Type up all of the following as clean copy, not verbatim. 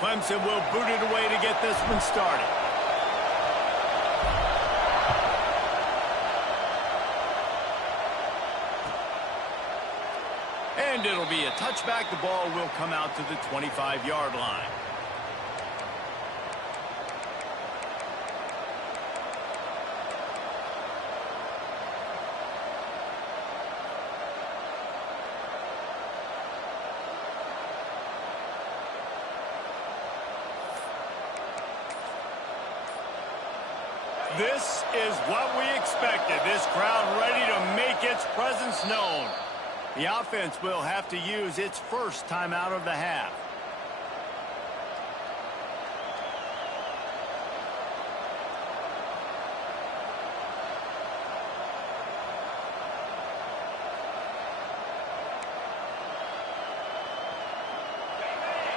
Clemson will boot it away to get this one started. And it'll be a touchback. The ball will come out to the 25-yard line. This is what we expected. This crowd ready to make its presence known. The offense will have to use its first timeout of the half.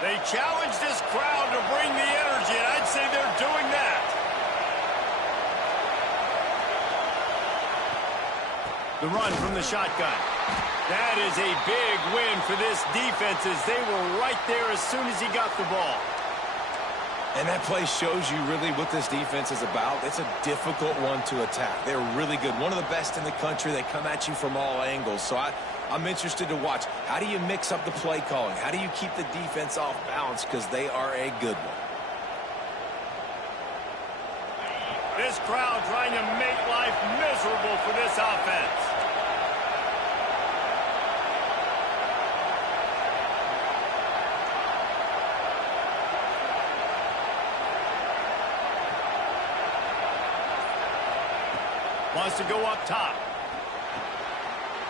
They challenge this crowd to bring the energy, and I'd say they're doing that. The run from the shotgun. That is a big win for this defense as they were right there as soon as he got the ball. And that play shows you really what this defense is about. It's a difficult one to attack. They're really good. One of the best in the country. They come at you from all angles. So I'm interested to watch. How do you mix up the play calling? How do you keep the defense off balance? Because they are a good one. This crowd trying to make life miserable for this offense. Wants to go up top.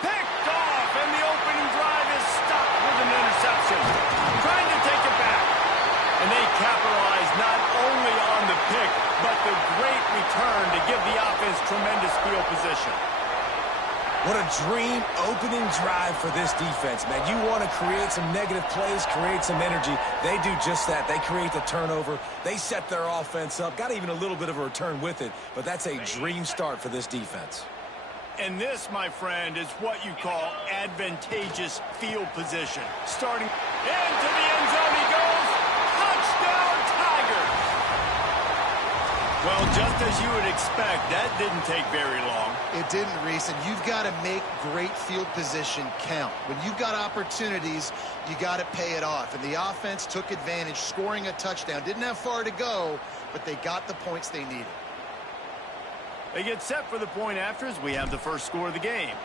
Picked off, and the opening drive is stopped with an interception. Trying to take it back. And they capitalize not only on the pick, but the great return to give the offense tremendous field position. What a dream opening drive for this defense, man. You want to create some negative plays, create some energy. They do just that. They create the turnover. They set their offense up. Got even a little bit of a return with it, but that's a dream start for this defense. And this, my friend, is what you call advantageous field position. Starting into the end zone he goes. Touchdown, Tigers! Well, just as you would expect, that didn't take very long. It didn't, Reese, and you've got to make great field position count. When you've got opportunities, you got to pay it off. And the offense took advantage, scoring a touchdown. Didn't have far to go, but they got the points they needed. They get set for the point after as we have the first score of the game.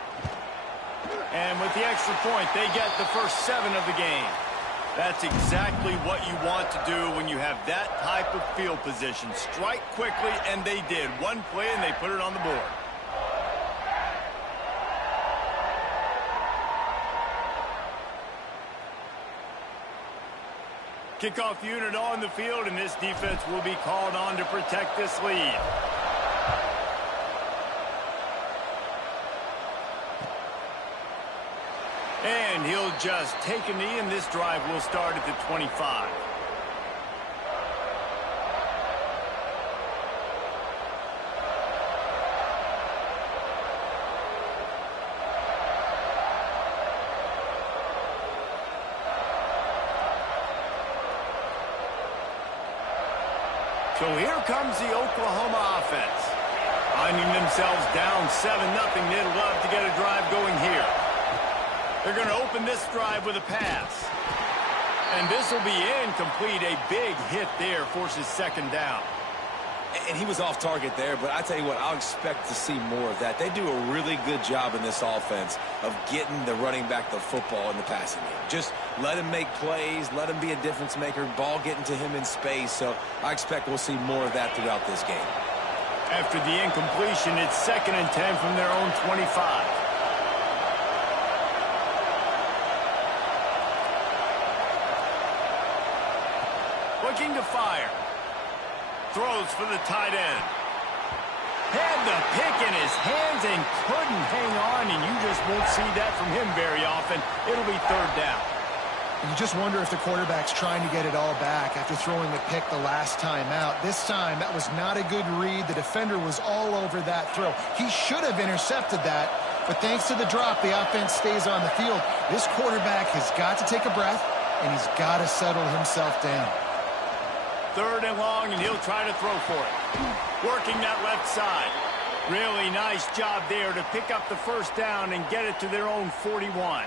And with the extra point, they get the first 7 of the game. That's exactly what you want to do when you have that type of field position. Strike quickly, and they did. One play, and they put it on the board. Kickoff unit on the field, and this defense will be called on to protect this lead. And he'll just take a knee, and this drive will start at the 25. So here comes the Oklahoma offense. Finding themselves down 7-0, they'd love to get a drive going here. They're going to open this drive with a pass. And this will be incomplete. A big hit there forces second down. And he was off target there, but I tell you what, I'll expect to see more of that. They do a really good job in this offense of getting the running back the football in the passing game. Just let him make plays, let him be a difference maker, ball getting to him in space. So I expect we'll see more of that throughout this game. After the incompletion, it's 2nd and 10 from their own 25. Looking to fire. Throws for the tight end. Had the pick in his hands and couldn't hang on, and you just won't see that from him very often. It'll be 3rd down. You just wonder if the quarterback's trying to get it all back after throwing the pick the last time out. This time, that was not a good read. The defender was all over that throw. He should have intercepted that, but thanks to the drop, the offense stays on the field. This quarterback has got to take a breath, and he's got to settle himself down. 3rd and long, and he'll try to throw for it. Working that left side. Really nice job there to pick up the first down and get it to their own 41.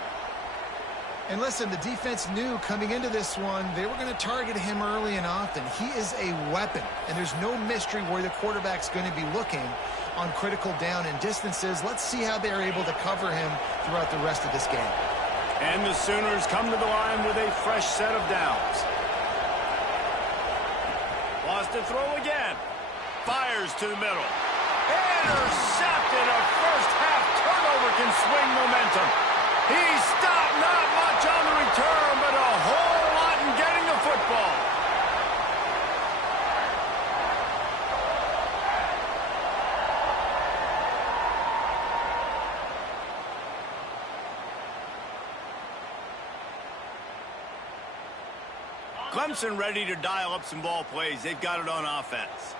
And listen, the defense knew coming into this one, they were going to target him early and often. He is a weapon, and there's no mystery where the quarterback's going to be looking on critical down and distances. Let's see how they're able to cover him throughout the rest of this game. And the Sooners come to the line with a fresh set of downs. Wants to throw again. Fires to the middle. Intercepted. A first-half turnover can swing momentum. He stopped, not much on the return, but a whole lot in getting the football. Clemson ready to dial up some ball plays. They've got it on offense.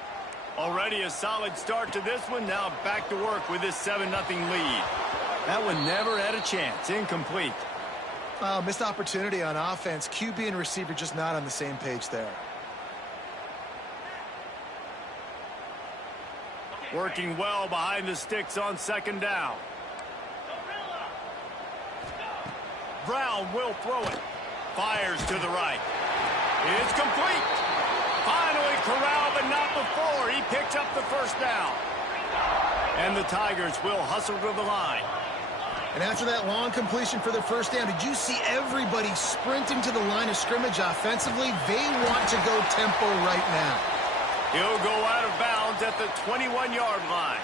Already a solid start to this one. Now back to work with this 7-0 lead. That one never had a chance. Incomplete. Missed opportunity on offense. QB and receiver just not on the same page there. Working well behind the sticks on 2nd down. Brown will throw it. Fires to the right. It's complete. Finally corralled, but not before. He picks up the first down. And the Tigers will hustle to the line. And after that long completion for the first down, did you see everybody sprinting to the line of scrimmage offensively? They want to go tempo right now. He'll go out of bounds at the 21-yard line.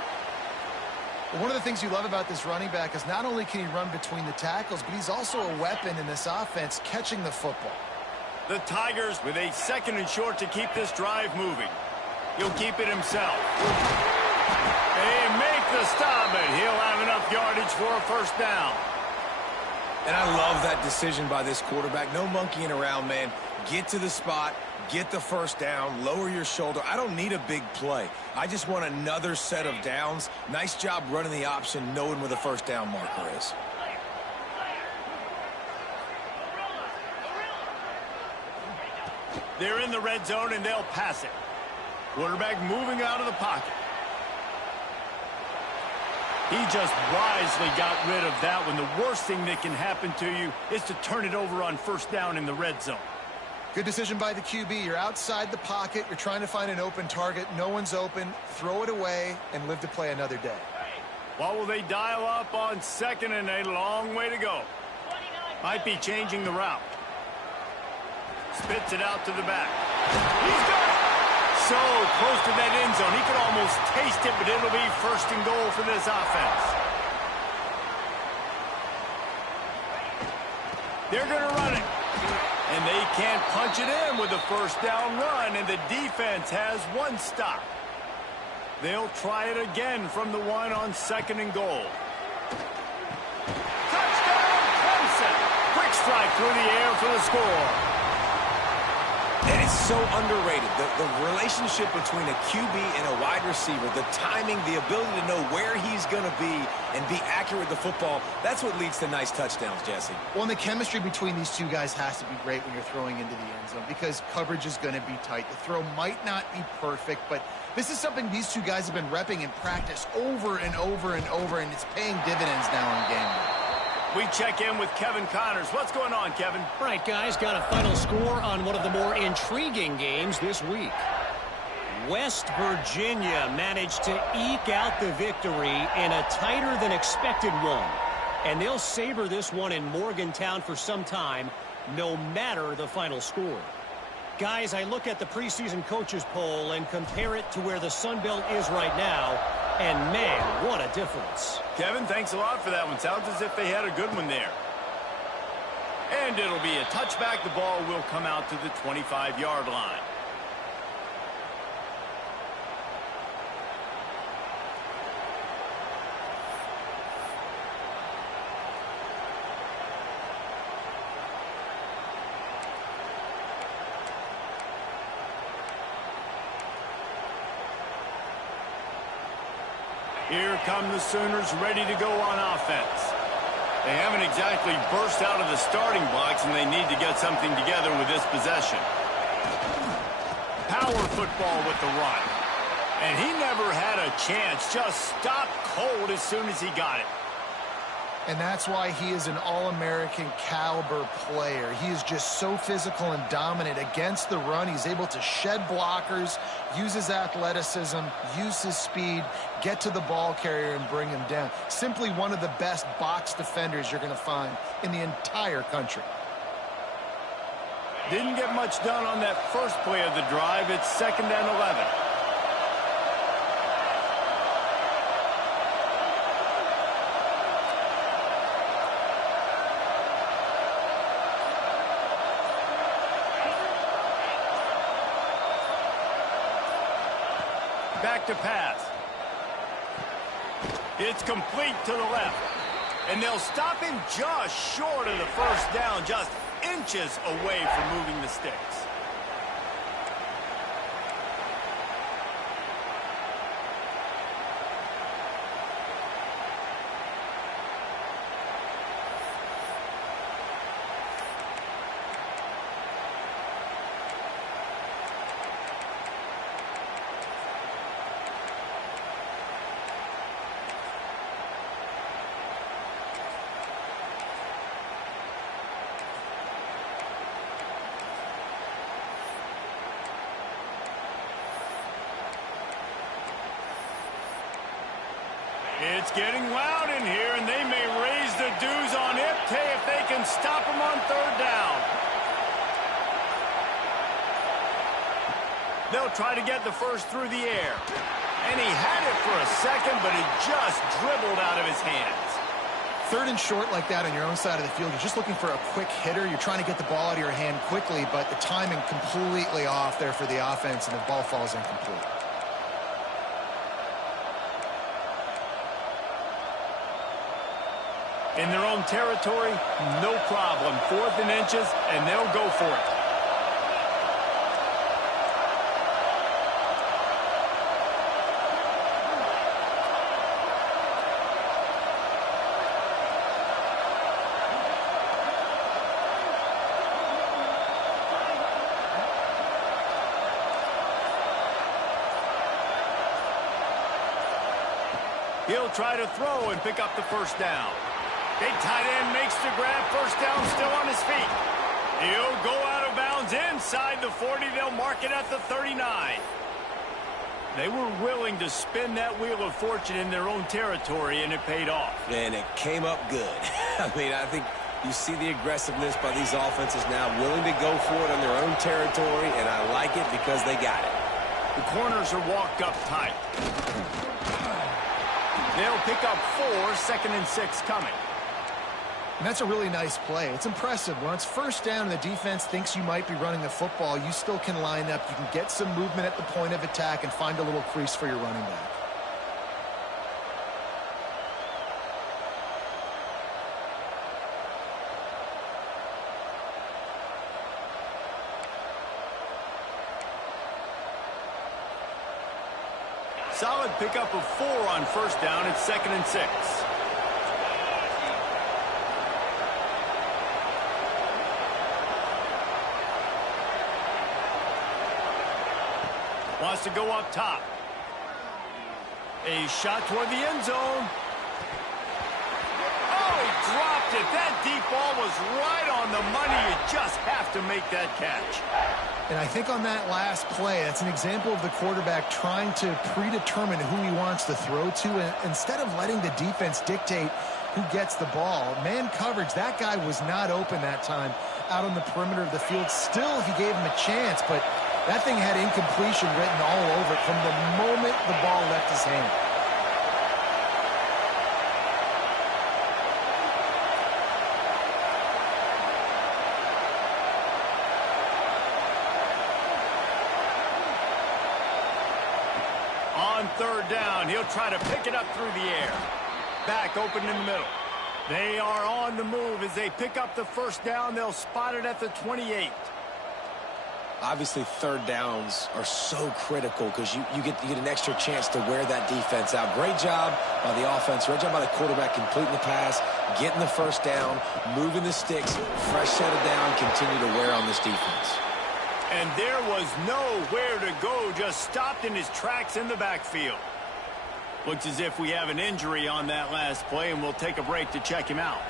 One of the things you love about this running back is not only can he run between the tackles, but he's also a weapon in this offense catching the football. The Tigers with a 2nd and short to keep this drive moving. He'll keep it himself. They make the stop, but he'll have enough yardage for a first down. And I love that decision by this quarterback. No monkeying around, man. Get to the spot, get the first down, lower your shoulder. I don't need a big play. I just want another set of downs. Nice job running the option, knowing where the first down marker is. They're in the red zone, and they'll pass it. Quarterback moving out of the pocket. He just wisely got rid of that one. The worst thing that can happen to you is to turn it over on first down in the red zone. Good decision by the QB. You're outside the pocket. You're trying to find an open target. No one's open. Throw it away and live to play another day. What will they dial up on 2nd and a long way to go? Might be changing the route. Spits it out to the back. He's got it! So close to that end zone. He could almost taste it, but it'll be 1st and goal for this offense. They're going to run it. And they can't punch it in with a first down run, and the defense has one stop. They'll try it again from the 1 on 2nd and goal. Touchdown, Clemson! Quick strike through the air for the score. And it's so underrated. The relationship between a QB and a wide receiver, the timing, the ability to know where he's going to be and be accurate with the football, that's what leads to nice touchdowns, Jesse. Well, and the chemistry between these two guys has to be great when you're throwing into the end zone because coverage is going to be tight. The throw might not be perfect, but this is something these two guys have been repping in practice over and over and over, and it's paying dividends now in game day. We check in with Kevin Connors. What's going on, Kevin? All right, guys, got a final score on one of the more intriguing games this week. West Virginia managed to eke out the victory in a tighter-than-expected one. And they'll savor this one in Morgantown for some time, no matter the final score. Guys, I look at the preseason coaches poll and compare it to where the Sun Belt is right now, and man, what a difference. Kevin, thanks a lot for that one. Sounds as if they had a good one there. And it'll be a touchback. The ball will come out to the 25-yard line. Here come the Sooners ready to go on offense. They haven't exactly burst out of the starting blocks, and they need to get something together with this possession. power football with the run. And he never had a chance. Just stopped cold as soon as he got it. And that's why he is an All-American caliber player. He is just so physical and dominant against the run. He's able to shed blockers, use his athleticism, use his speed, get to the ball carrier and bring him down. Simply one of the best box defenders you're going to find in the entire country. Didn't get much done on that first play of the drive. It's 2nd and 11. Back to pass. It's complete to the left. And they'll stop him just short of the first down, just inches away from moving the sticks. It's getting loud in here, and they may raise the dues on Ipte if they can stop him on 3rd down. They'll try to get the first through the air. And he had it for a second, but it just dribbled out of his hands. 3rd and short like that on your own side of the field, you're just looking for a quick hitter. You're trying to get the ball out of your hand quickly, but the timing completely off there for the offense, and the ball falls incomplete. In their own territory, no problem. 4th and inches, and they'll go for it. He'll try to throw and pick up the first down. Big tight end makes the grab. First down, still on his feet. He'll go out of bounds inside the 40. They'll mark it at the 39. They were willing to spin that wheel of fortune in their own territory, and it paid off. And it came up good. I mean, I think you see the aggressiveness by these offenses now, willing to go for it on their own territory, and I like it because they got it. The corners are walked up tight. They'll pick up 4, 2nd and 6 coming. And that's a really nice play. It's impressive. When it's first down and the defense thinks you might be running the football, you still can line up. You can get some movement at the point of attack and find a little crease for your running back. Solid pickup of 4 on first down. It's 2nd and 6. Wants to go up top. A shot toward the end zone. Oh, he dropped it. That deep ball was right on the money. You just have to make that catch. And I think on that last play, that's an example of the quarterback trying to predetermine who he wants to throw to, and instead of letting the defense dictate who gets the ball. Man coverage, that guy was not open that time out on the perimeter of the field. Still, he gave him a chance, but that thing had incompletion written all over it from the moment the ball left his hand. On third down, he'll try to pick it up through the air. Back open in the middle. They are on the move as they pick up the first down. They'll spot it at the 28. Obviously, third downs are so critical because you get an extra chance to wear that defense out. Great job by the offense. Great job by the quarterback completing the pass, getting the first down, moving the sticks, fresh set of down, continue to wear on this defense. And there was nowhere to go, just stopped in his tracks in the backfield. Looks as if we have an injury on that last play, and we'll take a break to check him out.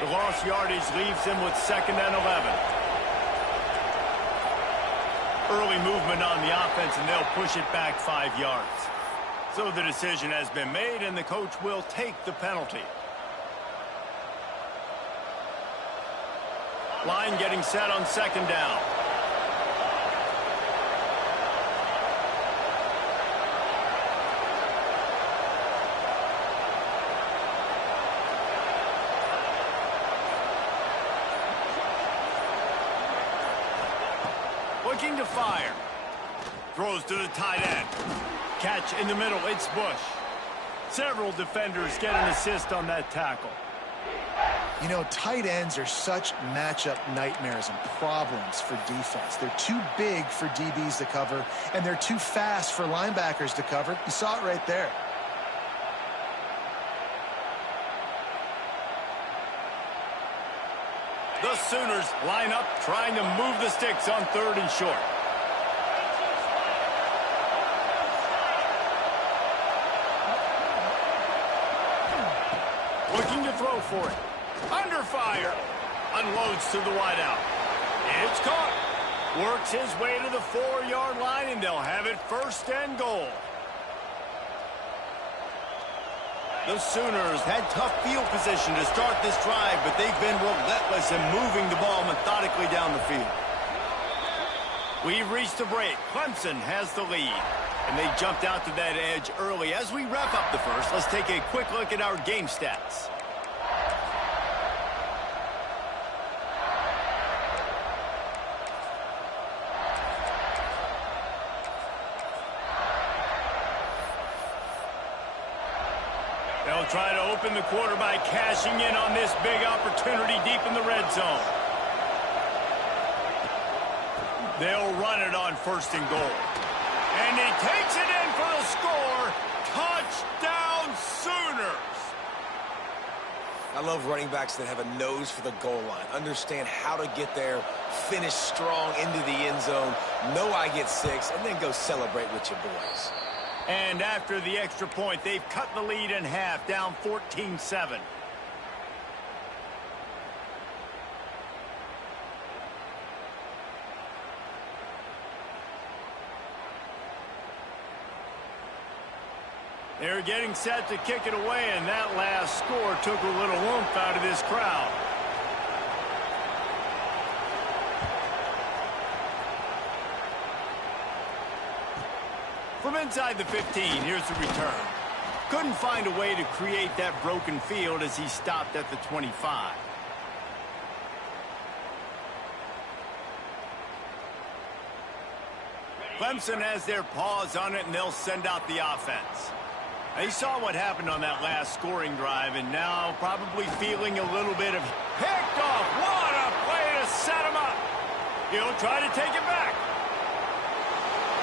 The lost yardage leaves him with 2nd and 11. Early movement on the offense, and they'll push it back 5 yards. So the decision has been made, and the coach will take the penalty. Line getting set on 2nd down. Looking to fire. Throws to the tight end. Catch in the middle. It's Bush. Several defenders get an assist on that tackle. You know, tight ends are such matchup nightmares and problems for defense. They're too big for DBs to cover, and they're too fast for linebackers to cover. You saw it right there. The Sooners line up, trying to move the sticks on 3rd and short. Looking to throw for it. Under fire. Unloads to the wideout. It's caught. Works his way to the 4-yard line, and they'll have it 1st and goal. The Sooners had tough field position to start this drive, but they've been relentless in moving the ball methodically down the field. We've reached the break. Clemson has the lead, and they jumped out to that edge early. As we wrap up the first, let's take a quick look at our game stats. They'll try to open the quarter by cashing in on this big opportunity deep in the red zone. They'll run it on 1st and goal. And he takes it in for the score. Touchdown, Sooners! I love running backs that have a nose for the goal line, understand how to get there, finish strong into the end zone, know I get 6, and then go celebrate with your boys. And after the extra point, they've cut the lead in half, down 14-7. They're getting set to kick it away, and that last score took a little oomph out of this crowd. From inside the 15, here's the return. Couldn't find a way to create that broken field as he stopped at the 25. Clemson has their paws on it, and they'll send out the offense. They saw what happened on that last scoring drive, and now probably feeling a little bit of picked off. What a play to set him up. He'll try to take it back.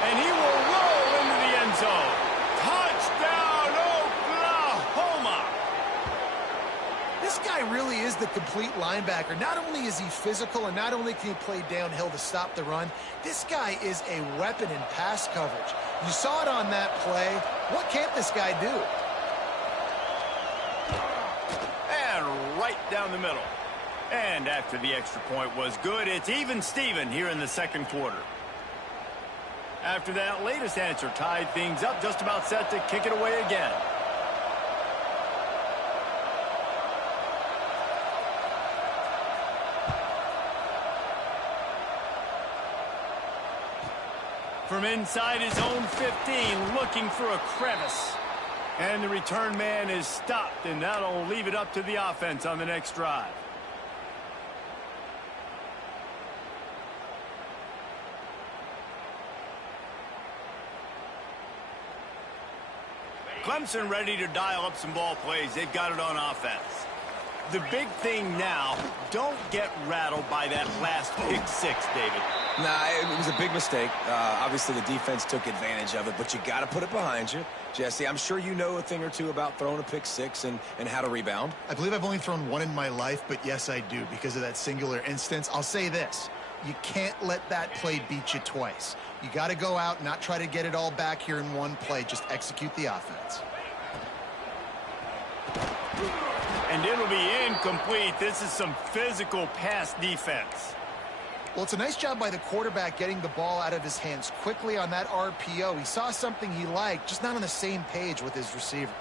And he will roll into the end zone. Touchdown, Oklahoma! This guy really is the complete linebacker. Not only is he physical, and not only can he play downhill to stop the run, this guy is a weapon in pass coverage. You saw it on that play. What can't this guy do? And right down the middle. And after the extra point was good, it's even Steven here in the 2nd quarter. After that latest answer tied things up, just about set to kick it away again. From inside his own 15, looking for a crevice. And the return man is stopped, and that'll leave it up to the offense on the next drive. Clemson ready to dial up some ball plays. They've got it on offense. The big thing now, don't get rattled by that last pick six, David. Nah, it was a big mistake. Obviously, the defense took advantage of it, but you got to put it behind you. Jesse, I'm sure you know a thing or two about throwing a pick six and how to rebound. I believe I've only thrown one in my life, but yes, I do because of that singular instance. I'll say this. You can't let that play beat you twice. You got to go out, not try to get it all back here in one play. Just execute the offense. And it'll be incomplete. This is some physical pass defense. Well, it's a nice job by the quarterback getting the ball out of his hands quickly on that RPO. He saw something he liked, just not on the same page with his receiver.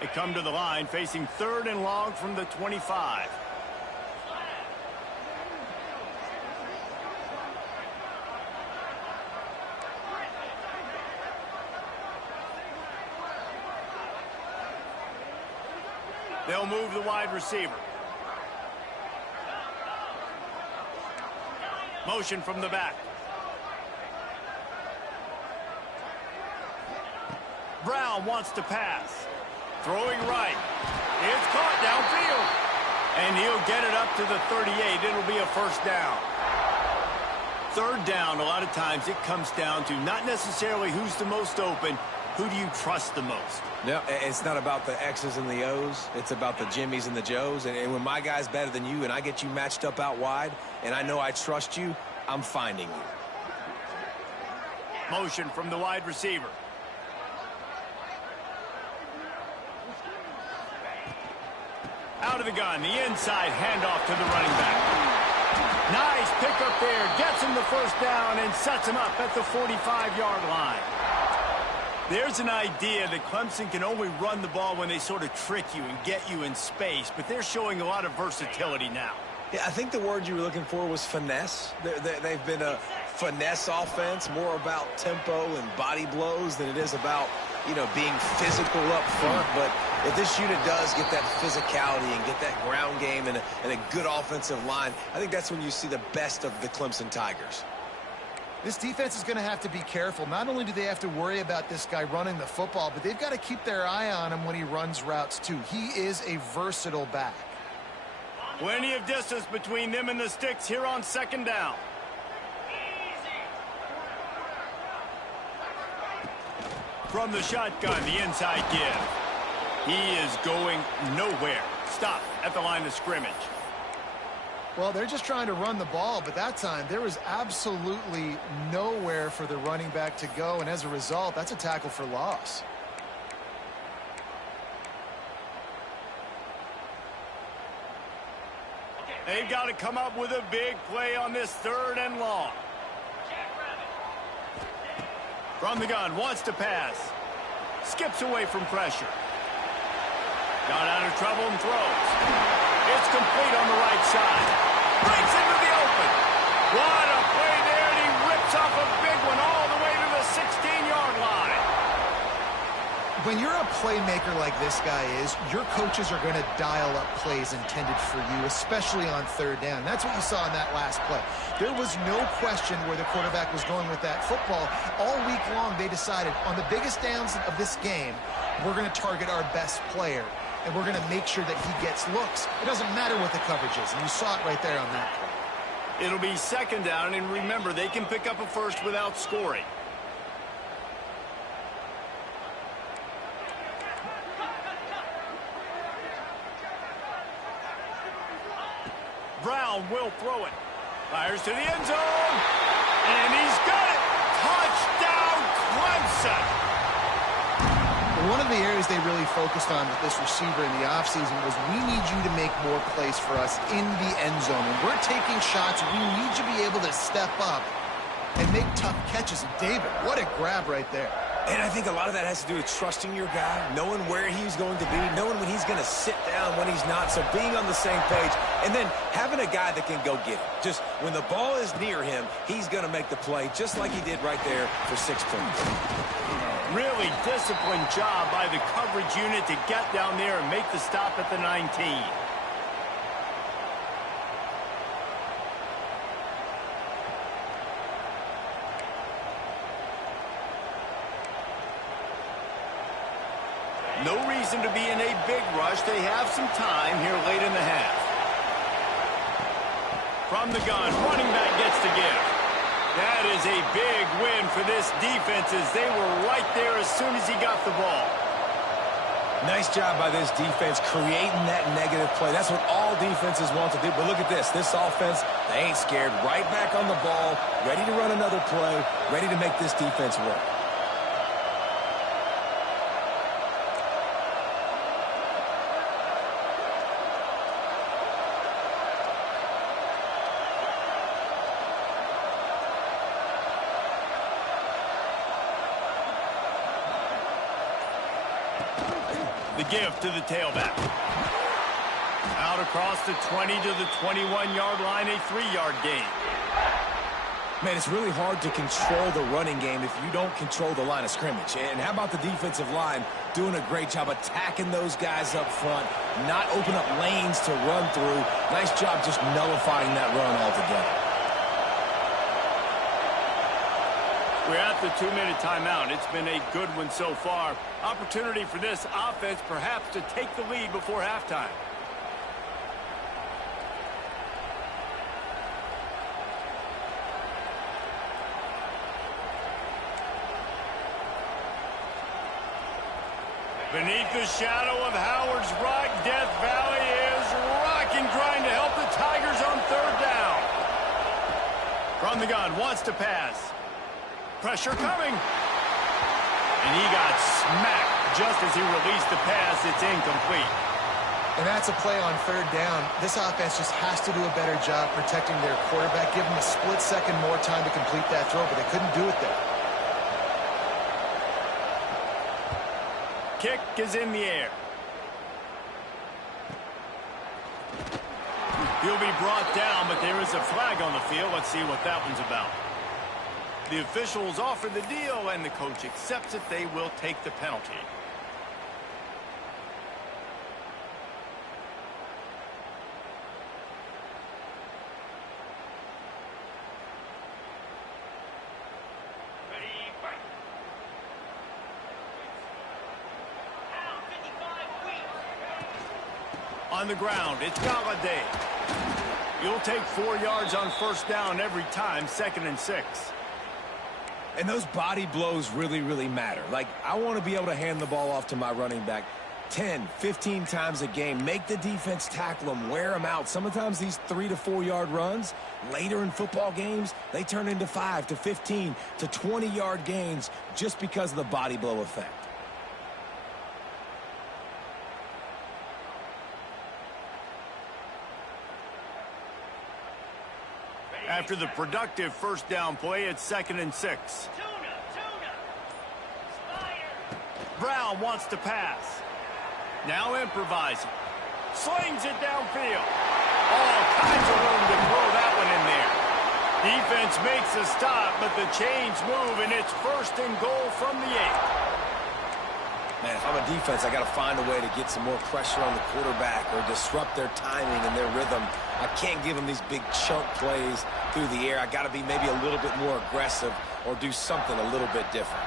They come to the line facing 3rd and long from the 25. They'll move the wide receiver. Motion from the back. Brown wants to pass. Throwing right. It's caught downfield. And he'll get it up to the 38. It'll be a first down. 3rd down, a lot of times it comes down to not necessarily who's the most open, who do you trust the most? No, it's not about the X's and the O's. It's about the Jimmys and the Joes. And when my guy's better than you and I get you matched up out wide and I know I trust you, I'm finding you. Motion from the wide receiver. Out of the gun, the inside handoff to the running back. Nice pickup there. Gets him the first down and sets him up at the 45-yard line. There's an idea that Clemson can only run the ball when they sort of trick you and get you in space, but they're showing a lot of versatility now. Yeah, I think the word you were looking for was finesse. They've been a finesse offense, more about tempo and body blows than it is about, being physical up front. But if this unit does get that physicality and get that ground game and a good offensive line, I think that's when you see the best of the Clemson Tigers. This defense is going to have to be careful. Not only do they have to worry about this guy running the football, but they've got to keep their eye on him when he runs routes, too. He is a versatile back. Plenty of distance between them and the sticks here on 2nd down. From the shotgun, the inside give. He is going nowhere. Stop at the line of scrimmage. Well, they're just trying to run the ball, but that time there was absolutely nowhere for the running back to go, and as a result, that's a tackle for loss. They've got to come up with a big play on this 3rd and long. From the gun, wants to pass. Skips away from pressure. Got out of trouble and throws. It's complete on the right side. Breaks into the open. What a play there, and he rips off a big one all the way to the 16-yard line. When you're a playmaker like this guy is, your coaches are going to dial up plays intended for you, especially on 3rd down. That's what you saw in that last play. There was no question where the quarterback was going with that football. All week long, they decided on the biggest downs of this game, we're going to target our best player, and we're going to make sure that he gets looks. It doesn't matter what the coverage is, and you saw it right there on that play. It'll be 2nd down, and remember, they can pick up a first without scoring. Brown will throw it. Fires to the end zone. And he's got it. Touchdown, Clemson. One of the areas they really focused on with this receiver in the offseason was we need you to make more plays for us in the end zone. When we're taking shots, we need you to be able to step up and make tough catches. And David, what a grab right there. And I think a lot of that has to do with trusting your guy, knowing where he's going to be, knowing when he's going to sit down, when he's not, so being on the same page, and then having a guy that can go get it. Just when the ball is near him, he's going to make the play, just like he did right there for 6 points. Really disciplined job by the coverage unit to get down there and make the stop at the 19. No reason to be in a big rush. They have some time here late in the half. From the gun, running back gets the gift. That is a big win for this defense as they were right there as soon as he got the ball. Nice job by this defense creating that negative play. That's what all defenses want to do. But look at this. This offense, they ain't scared. Right back on the ball, ready to run another play, ready to make this defense work. The give to the tailback. Out across the 20 to the 21-yard line, a 3-yard gain. Man, it's really hard to control the running game if you don't control the line of scrimmage. And how about the defensive line doing a great job attacking those guys up front, not open up lanes to run through. Nice job just nullifying that run altogether. We're at the 2-minute timeout. It's been a good one so far. Opportunity for this offense perhaps to take the lead before halftime. Beneath the shadow of Howard's Rock, Death Valley is rocking, trying to help the Tigers on 3rd down. From the gun, wants to pass. Pressure coming. And he got smacked just as he released the pass. It's incomplete. And that's a play on 3rd down. This offense just has to do a better job protecting their quarterback. Give him a split second more time to complete that throw, but they couldn't do it there. Kick is in the air. He'll be brought down, but there is a flag on the field. Let's see what that one's about. The officials offer the deal, and the coach accepts it. They will take the penalty. On the ground, it's Galladay. You'll take 4 yards on 1st down every time, 2nd and 6. And those body blows really, really matter. Like, I want to be able to hand the ball off to my running back 10, 15 times a game. Make the defense tackle them, wear them out. Sometimes these 3 to 4 yard runs, later in football games, they turn into 5 to 15 to 20-yard gains just because of the body blow effect. After the productive 1st down play, it's 2nd and 6. Brown wants to pass. Now improvising. Slings it downfield. All kinds of room to throw that one in there. Defense makes a stop, but the chains move, and it's 1st and goal from the 8. Man, if I'm a defense, I got to find a way to get some more pressure on the quarterback or disrupt their timing and their rhythm. I can't give them these big chunk plays through the air. I got to be maybe a little bit more aggressive or do something a little bit different.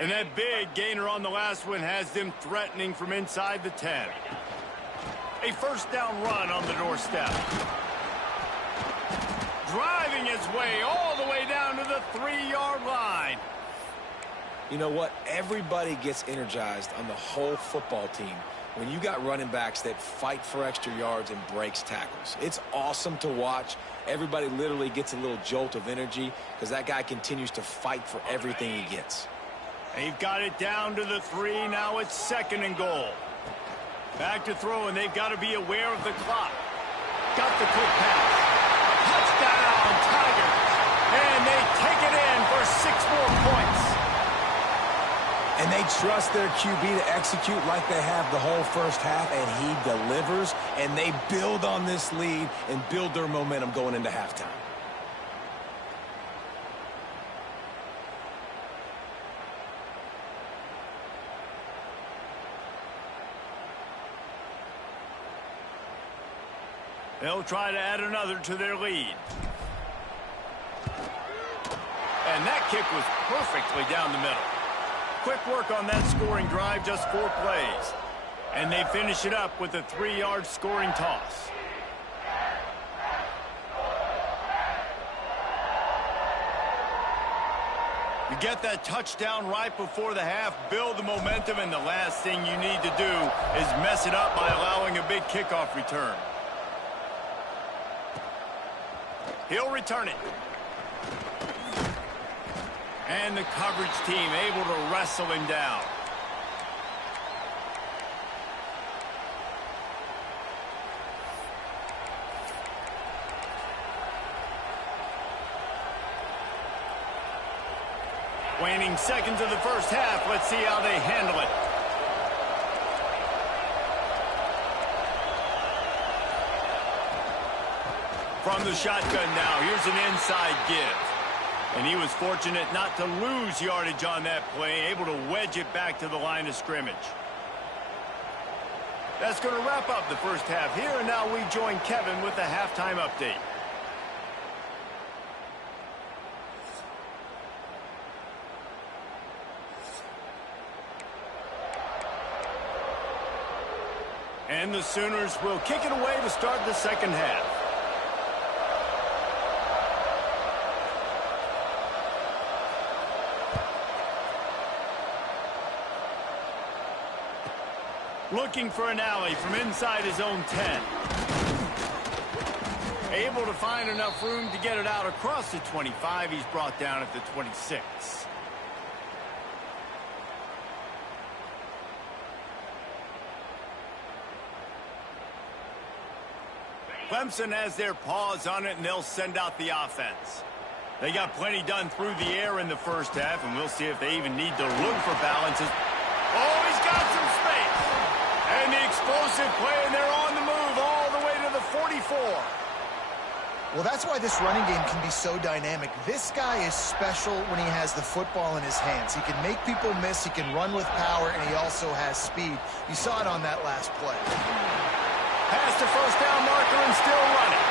And that big gainer on the last one has them threatening from inside the 10. A 1st down run on the doorstep. Driving his way all the way down to the 3-yard line. You know what? Everybody gets energized on the whole football team when you got running backs that fight for extra yards and breaks tackles. It's awesome to watch. Everybody literally gets a little jolt of energy because that guy continues to fight for everything he gets. They've got it down to the 3. Now it's 2nd and goal. Back to throw, and they've got to be aware of the clock. Got the quick pass. Touchdown, Tigers. And they take it in for 6 more points. And they trust their QB to execute like they have the whole 1st half, and he delivers. And they build on this lead and build their momentum going into halftime. They'll try to add another to their lead. And that kick was perfectly down the middle. Quick work on that scoring drive, just 4 plays. And they finish it up with a 3-yard scoring toss. You get that touchdown right before the half, build the momentum, and the last thing you need to do is mess it up by allowing a big kickoff return. He'll return it. And the coverage team able to wrestle him down. Waning seconds of the first half. Let's see how they handle it. From the shotgun now, here's an inside give. And he was fortunate not to lose yardage on that play, able to wedge it back to the line of scrimmage. That's going to wrap up the first half here, and now we join Kevin with the halftime update. And the Sooners will kick it away to start the second half. Looking for an alley from inside his own 10. Able to find enough room to get it out across the 25. He's brought down at the 26. Clemson has their paws on it, and they'll send out the offense. They got plenty done through the air in the first half, and we'll see if they even need to look for balances. Oh, he's got some space. And the explosive play, and they're on the move all the way to the 44. Well, that's why this running game can be so dynamic. This guy is special when he has the football in his hands. He can make people miss, he can run with power, and he also has speed. You saw it on that last play. Past the first down marker and still running.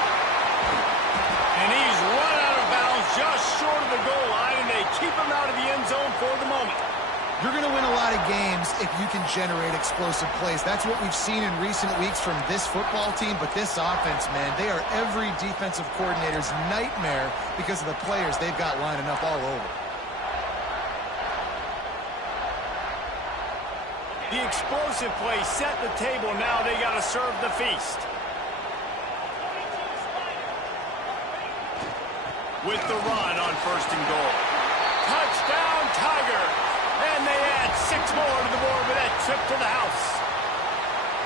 And he's run out of bounds just short of the goal line, and they keep him out of the end zone for the moment. You're going to win a lot of games if you can generate explosive plays. That's what we've seen in recent weeks from this football team, but this offense, man, they are every defensive coordinator's nightmare because of the players they've got lining up all over. The explosive play set the table. Now they got to serve the feast. With the run on 1st and goal. Touchdown, Tigers! And they add 6 more to the board with that trip to the house.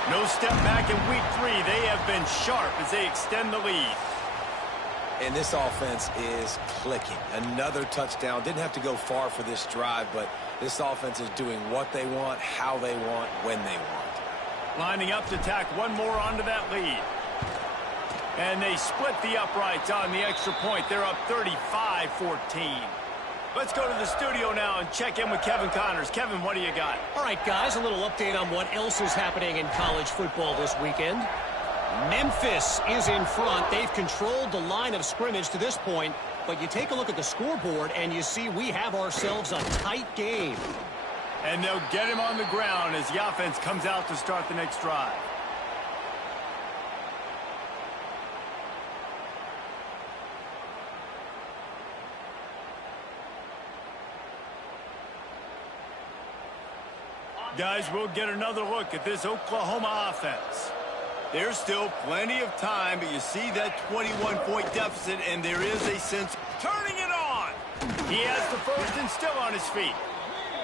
No step back in week 3. They have been sharp as they extend the lead. And this offense is clicking. Another touchdown. Didn't have to go far for this drive, but this offense is doing what they want, how they want, when they want. Lining up to tack one more onto that lead. And they split the uprights on the extra point. They're up 35-14. Let's go to the studio now and check in with Kevin Connors. Kevin, what do you got? All right, guys, a little update on what else is happening in college football this weekend. Memphis is in front. They've controlled the line of scrimmage to this point, but you take a look at the scoreboard and you see we have ourselves a tight game. And they'll get him on the ground as the offense comes out to start the next drive. Guys, we'll get another look at this Oklahoma offense. There's still plenty of time, but you see that 21-point deficit, and there is a sense of turning it on. He has the first and still on his feet.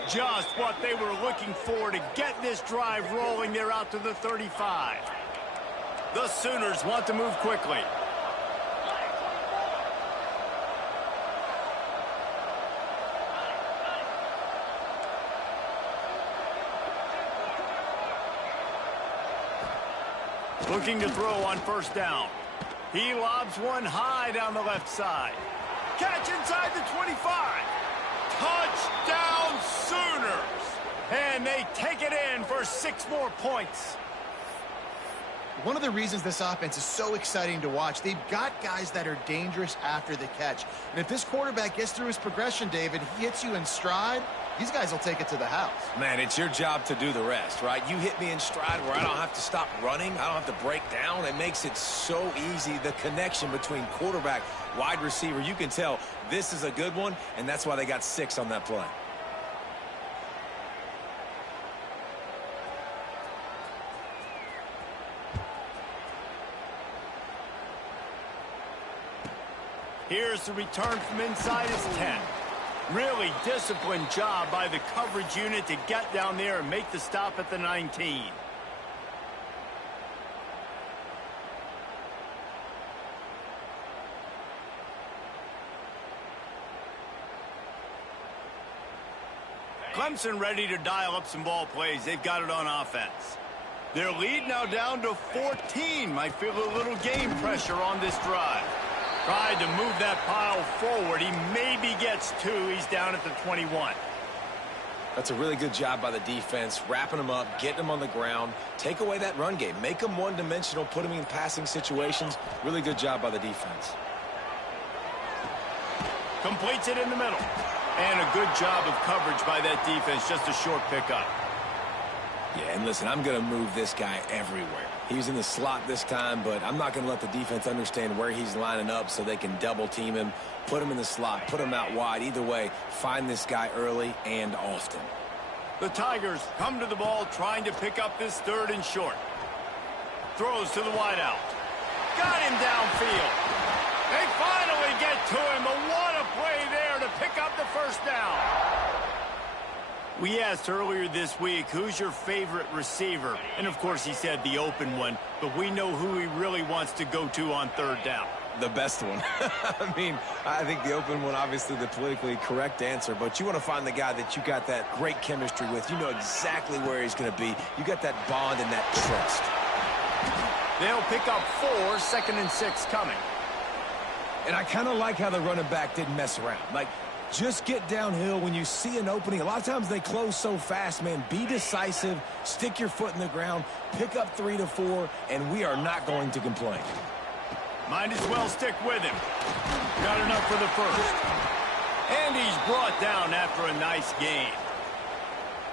Just what they were looking for to get this drive rolling. They're out to the 35. The Sooners want to move quickly. Looking to throw on 1st down. He lobs one high down the left side. Catch inside the 25. Touchdown Sooners. And they take it in for 6 more points. One of the reasons this offense is so exciting to watch, they've got guys that are dangerous after the catch. And if this quarterback gets through his progression, David, he hits you in stride, these guys will take it to the house. Man, it's your job to do the rest, right? You hit me in stride where I don't have to stop running. I don't have to break down. It makes it so easy, the connection between quarterback, wide receiver. You can tell this is a good one, and that's why they got 6 on that play. Here's the return from inside his 10. Really disciplined job by the coverage unit to get down there and make the stop at the 19. Clemson ready to dial up some ball plays. They've got it on offense. Their lead now down to 14. Might feel a little game pressure on this drive. Tried to move that pile forward. He maybe gets 2. He's down at the 21. That's a really good job by the defense, wrapping them up, getting them on the ground, take away that run game, make them one-dimensional, put them in passing situations. Really good job by the defense. Completes it in the middle. And a good job of coverage by that defense. Just a short pickup. Yeah, and listen, I'm going to move this guy everywhere. He's in the slot this time, but I'm not going to let the defense understand where he's lining up so they can double team him, put him in the slot, put him out wide. Either way, find this guy early and often. The Tigers come to the ball trying to pick up this 3rd and short. Throws to the wideout. Got him downfield. They finally get to him. But what a play there to pick up the first down. We asked earlier this week, who's your favorite receiver? And, of course, he said the open one. But we know who he really wants to go to on 3rd down. The best one. I mean, I think the open one, obviously the politically correct answer. But you want to find the guy that you got that great chemistry with. You know exactly where he's going to be. You got that bond and that trust. They'll pick up 4, 2nd and 6 coming. And I kind of like how the running back didn't mess around. Like, just get downhill when you see an opening. A lot of times they close so fast, man. Be decisive, stick your foot in the ground, pick up 3 to 4, and we are not going to complain. Might as well stick with him. Got enough for the first. And he's brought down after a nice game.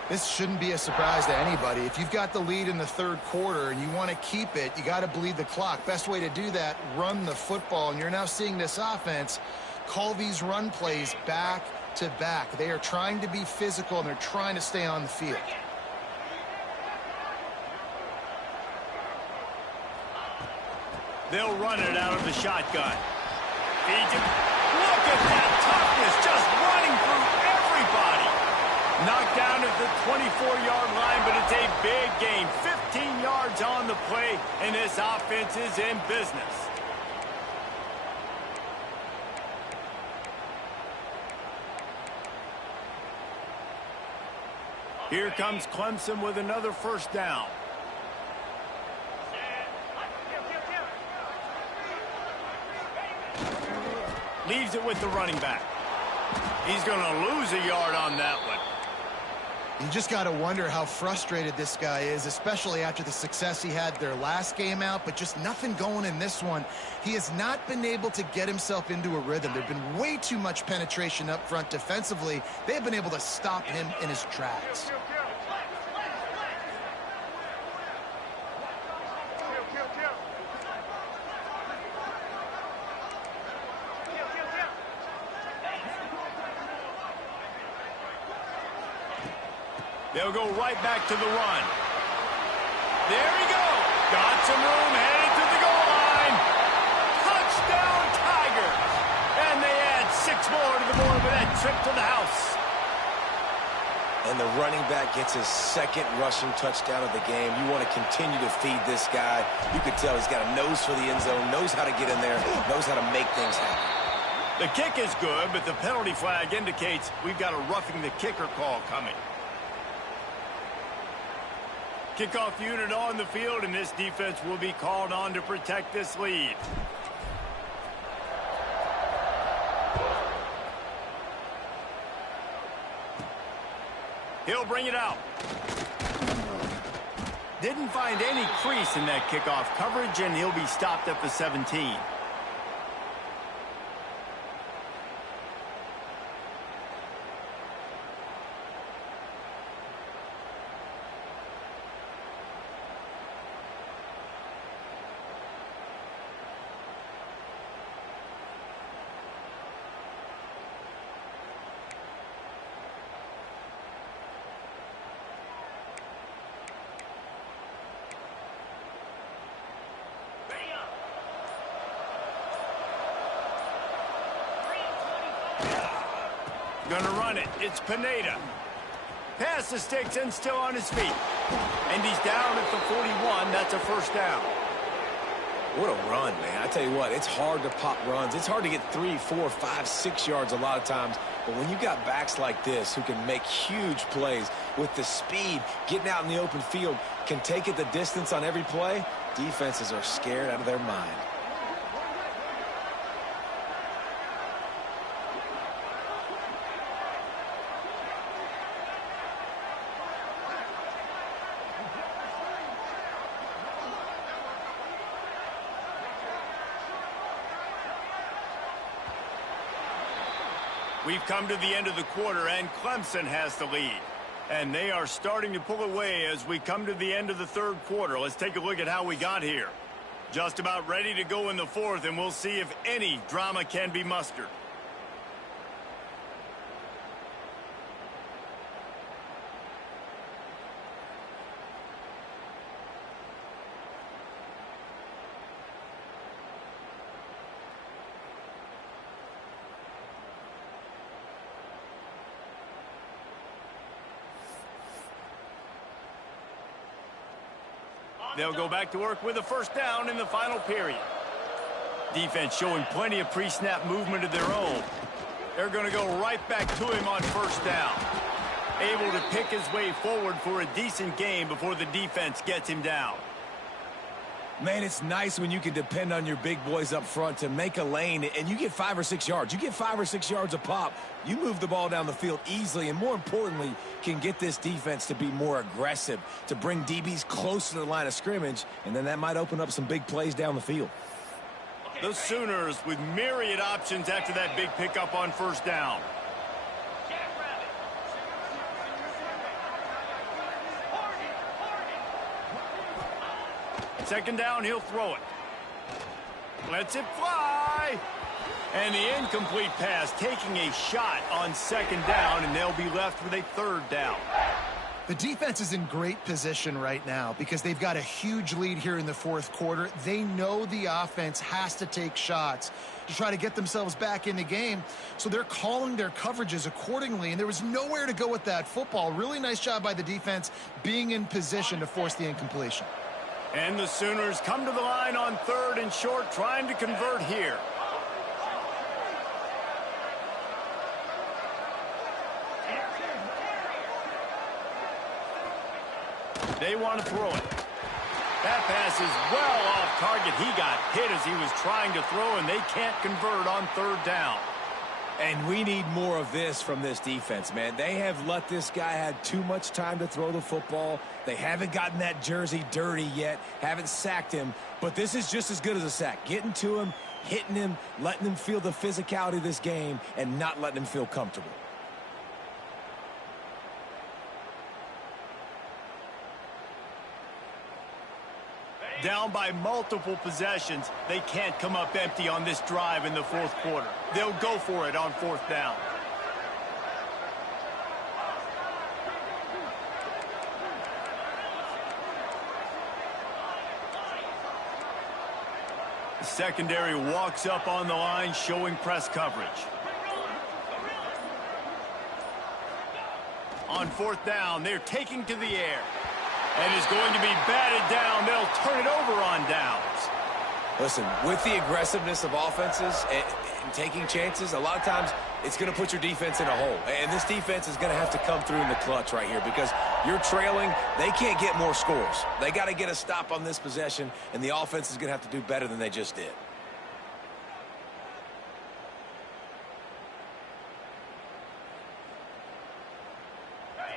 This shouldn't be a surprise to anybody. If you've got the lead in the 3rd quarter and you want to keep it, you got to bleed the clock. Best way to do that, run the football. And you're now seeing this offense call these run plays back to back. They are trying to be physical, and they're trying to stay on the field. They'll run it out of the shotgun. Look at that toughness, just running through everybody. Knocked down at the 24-yard line, but it's a big gain. 15 yards on the play, and this offense is in business. Here comes Clemson with another first down. Leaves it with the running back. He's going to lose a yard on that one. You just got to wonder how frustrated this guy is, especially after the success he had their last game out, but just nothing going in this one. He has not been able to get himself into a rhythm. There's been way too much penetration up front defensively. They've been able to stop him in his tracks. They'll go right back to the run. There he goes. Got some room, headed to the goal line. Touchdown, Tigers. And they add 6 more to the board with that trip to the house. And the running back gets his 2nd rushing touchdown of the game. You want to continue to feed this guy. You can tell he's got a nose for the end zone, knows how to get in there, knows how to make things happen. The kick is good, but the penalty flag indicates we've got a roughing the kicker call coming. Kickoff unit on the field, and this defense will be called on to protect this lead. He'll bring it out. Didn't find any crease in that kickoff coverage, and he'll be stopped at the 17. Gonna run it. It's Pineda. Pass the sticks and still on his feet. And he's down at the 41. That's a first down. What a run, man. I tell you what, it's hard to pop runs. It's hard to get 3, 4, 5, 6 yards a lot of times. But when you got backs like this who can make huge plays with the speed, getting out in the open field, can take it the distance on every play, defenses are scared out of their mind. We've come to the end of the quarter, and Clemson has the lead. And they are starting to pull away as we come to the end of the third quarter. Let's take a look at how we got here. Just about ready to go in the fourth, and we'll see if any drama can be mustered. They'll go back to work with a first down in the final period. Defense showing plenty of pre-snap movement of their own. They're going to go right back to him on first down. Able to pick his way forward for a decent game before the defense gets him down. Man, it's nice when you can depend on your big boys up front to make a lane, and you get 5 or 6 yards. You get 5 or 6 yards a pop. You move the ball down the field easily, and more importantly, can get this defense to be more aggressive, to bring DBs close to the line of scrimmage, and then that might open up some big plays down the field. The Sooners with myriad options after that big pickup on first down. Second down, he'll throw it. Lets it fly. And the incomplete pass taking a shot on second down, and they'll be left with a third down. The defense is in great position right now because they've got a huge lead here in the fourth quarter. They know the offense has to take shots to try to get themselves back in the game, so they're calling their coverages accordingly, and there was nowhere to go with that football. Really nice job by the defense being in position to force the incompletion. And the Sooners come to the line on third and short, trying to convert here. They want to throw it. That pass is well off target. He got hit as he was trying to throw, and they can't convert on third down. And we need more of this from this defense, man. They have let this guy have too much time to throw the football. They haven't gotten that jersey dirty yet, haven't sacked him. But this is just as good as a sack. Getting to him, hitting him, letting him feel the physicality of this game, and not letting him feel comfortable. Down by multiple possessions, they can't come up empty on this drive in the fourth quarter. They'll go for it on fourth down. The secondary walks up on the line, showing press coverage. On fourth down, they're taking to the air. And is going to be batted down. They'll turn it over on downs. Listen, with the aggressiveness of offenses and taking chances, a lot of times it's going to put your defense in a hole. And this defense is going to have to come through in the clutch right here because you're trailing. They can't get more scores. They got to get a stop on this possession, and the offense is going to have to do better than they just did.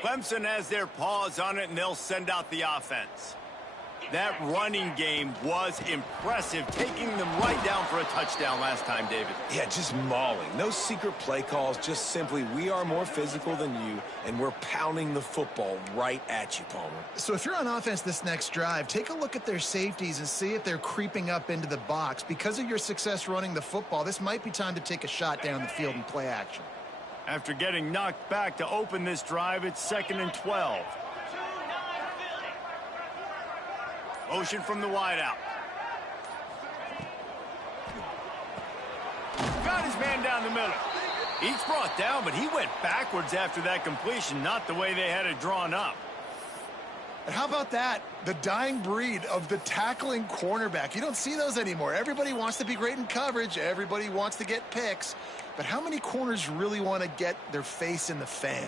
Clemson has their paws on it, and they'll send out the offense. That running game was impressive, taking them right down for a touchdown last time, David. Yeah, just mauling. No secret play calls, just simply we are more physical than you, and we're pounding the football right at you, Palmer. So if you're on offense this next drive, take a look at their safeties and see if they're creeping up into the box. Because of your success running the football, this might be time to take a shot down the field and play action. After getting knocked back to open this drive, it's 2nd and 12. Motion from the wideout. Got his man down the middle. He's brought down, but he went backwards after that completion, not the way they had it drawn up. And how about that? The dying breed of the tackling cornerback. You don't see those anymore. Everybody wants to be great in coverage. Everybody wants to get picks. But how many corners really want to get their face in the fan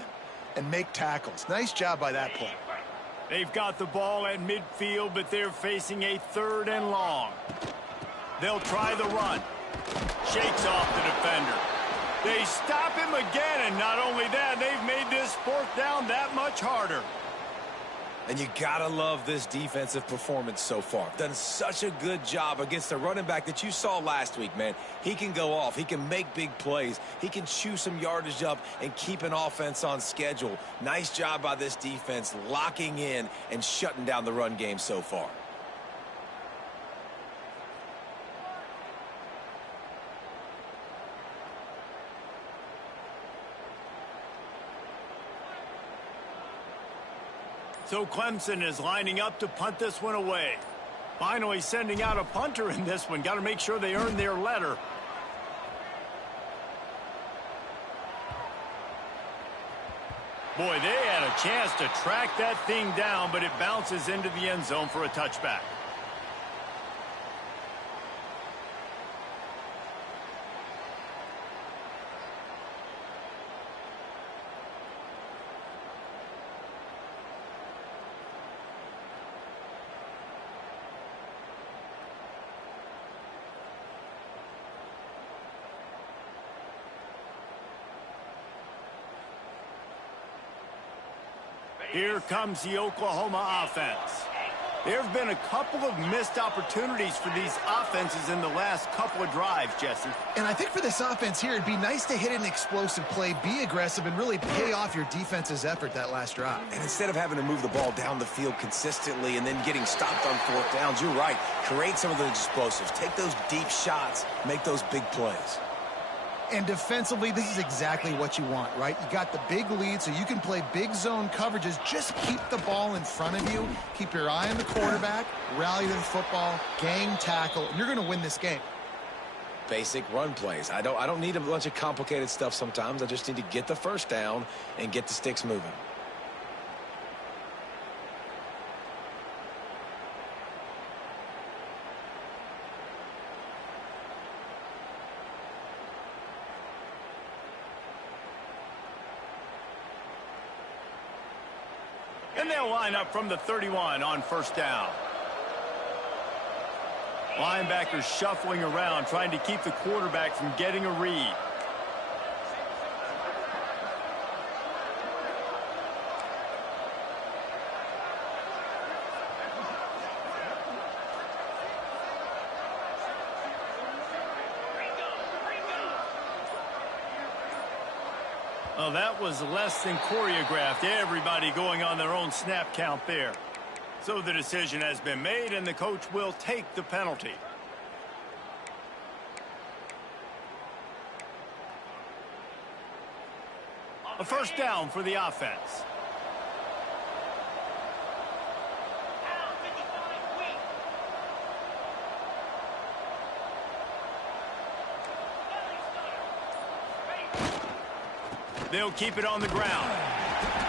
and make tackles? Nice job by that play. They've got the ball at midfield, but they're facing a 3rd and long. They'll try the run. Shakes off the defender. They stop him again, and not only that, they've made this 4th down that much harder. And you gotta love this defensive performance so far. Done such a good job against the running back that you saw last week, man. He can go off. He can make big plays. He can chew some yardage up and keep an offense on schedule. Nice job by this defense locking in and shutting down the run game so far. So Clemson is lining up to punt this one away. Finally sending out a punter in this one. Got to make sure they earn their letter. Boy, they had a chance to track that thing down, but it bounces into the end zone for a touchback. Here comes the Oklahoma offense. There have been a couple of missed opportunities for these offenses in the last couple of drives, Jesse. And I think for this offense here, it'd be nice to hit an explosive play, be aggressive, and really pay off your defense's effort that last drive. And instead of having to move the ball down the field consistently and then getting stopped on 4th downs, you're right. Create some of those explosives. Take those deep shots. Make those big plays. And defensively, this is exactly what you want, right? You got the big lead, so you can play big zone coverages. Just keep the ball in front of you. Keep your eye on the quarterback. Rally to the football. Gang tackle. And you're going to win this game. Basic run plays. I don't need a bunch of complicated stuff sometimes. I just need to get the 1st down and get the sticks moving. And they'll line up from the 31 on 1st down. Linebackers shuffling around, trying to keep the quarterback from getting a read. Well, that was less than choreographed. Everybody going on their own snap count there. So the decision has been made, and the coach will take the penalty. A 1st down for the offense. They'll keep it on the ground.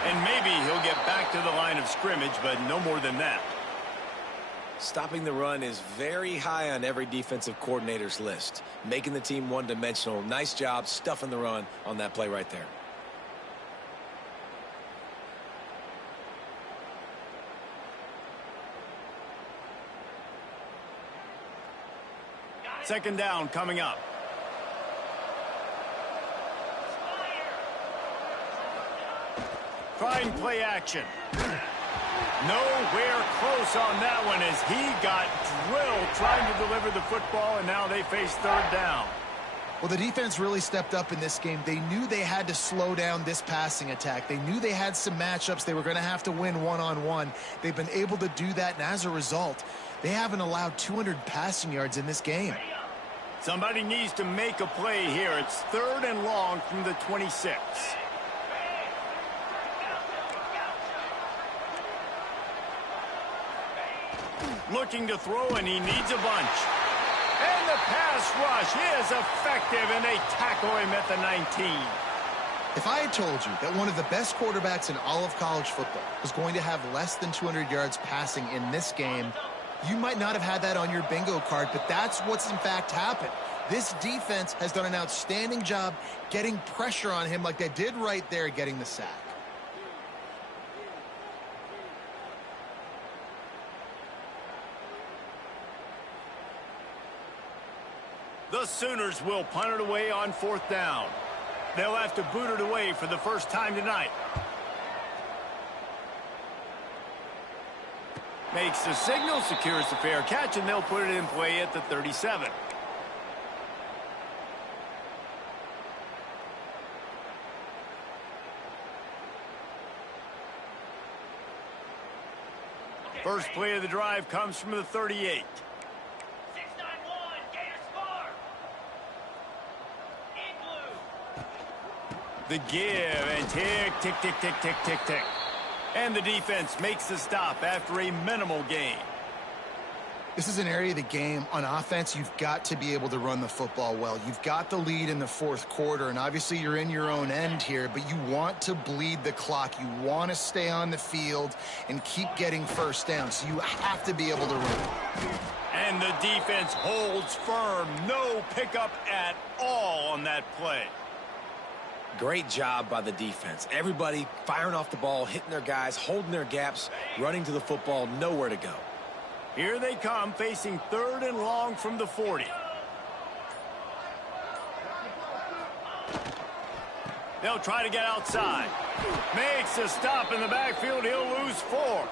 And maybe he'll get back to the line of scrimmage, but no more than that. Stopping the run is very high on every defensive coordinator's list. Making the team one-dimensional. Nice job stuffing the run on that play right there. Second down coming up. Trying play action. Nowhere close on that one as he got drilled trying to deliver the football, and now they face third down. Well, the defense really stepped up in this game. They knew they had to slow down this passing attack. They knew they had some matchups they were going to have to win one-on-one. They've been able to do that, and as a result, they haven't allowed 200 passing yards in this game. Somebody needs to make a play here. It's third and long from the 26. Looking to throw, and he needs a bunch. And the pass rush is effective, and they tackle him at the 19. If I had told you that one of the best quarterbacks in all of college football was going to have less than 200 yards passing in this game, you might not have had that on your bingo card, but that's what's in fact happened. This defense has done an outstanding job getting pressure on him like they did right there, getting the sack. The Sooners will punt it away on fourth down. They'll have to boot it away for the first time tonight. Makes the signal, secures the fair catch, and they'll put it in play at the 37. First play of the drive comes from the 38. The give, and tick, tick, tick, tick, tick, tick, tick. And the defense makes the stop after a minimal gain. This is an area of the game on offense you've got to be able to run the football well. You've got the lead in the fourth quarter, and obviously you're in your own end here, but you want to bleed the clock. You want to stay on the field and keep getting first down, so you have to be able to run. And the defense holds firm. No pickup at all on that play. Great job by the defense. Everybody firing off the ball, hitting their guys, holding their gaps, running to the football, nowhere to go. Here they come, facing third and long from the 40. They'll try to get outside. Makes a stop in the backfield. He'll lose 4.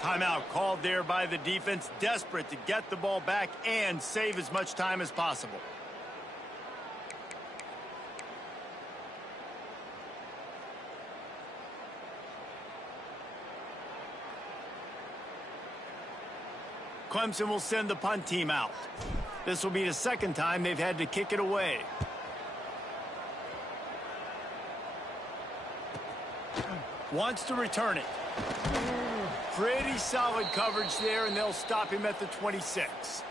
Timeout called there by the defense, desperate to get the ball back and save as much time as possible. Clemson will send the punt team out. This will be the second time they've had to kick it away. Wants to return it. Pretty solid coverage there, and they'll stop him at the 26.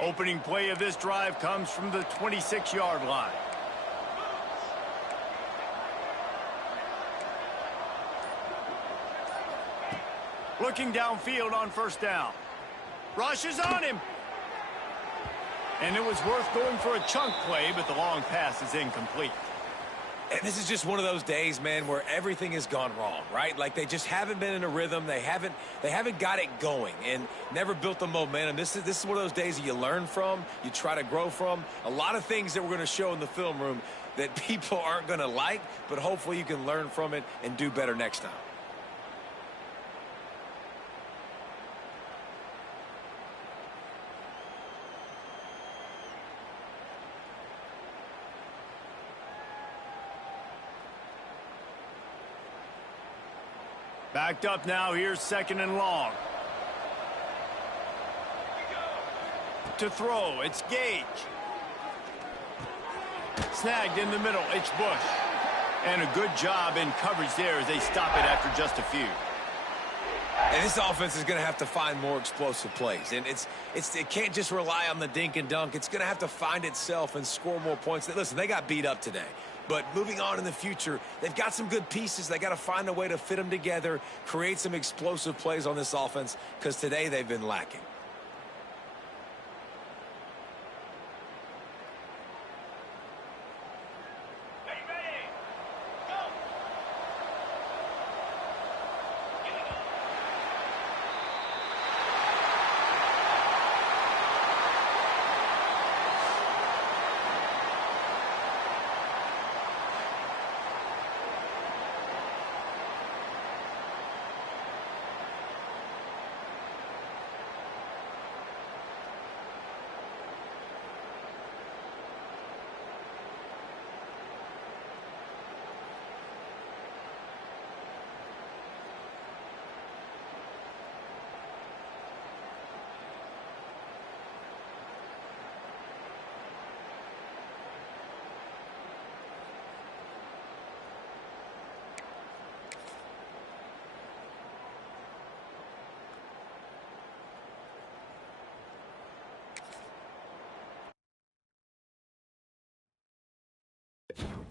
Opening play of this drive comes from the 26-yard line. Looking downfield on first down. Rush is on him. And it was worth going for a chunk play, but the long pass is incomplete. And this is just one of those days, man, where everything has gone wrong, right? Like they just haven't been in a rhythm. They haven't got it going and never built the momentum. This is one of those days that you learn from, you try to grow from. A lot of things that we're going to show in the film room that people aren't going to like, but hopefully you can learn from it and do better next time. Backed up now, here's second and long. To throw, it's Gage. Snagged in the middle, it's Bush. And a good job in coverage there as they stop it after just a few. And this offense is going to have to find more explosive plays. And it can't just rely on the dink and dunk. It's going to have to find itself and score more points. Listen, they got beat up today. But moving on in the future, they've got some good pieces. They got to find a way to fit them together, create some explosive plays on this offense, because today they've been lacking. it.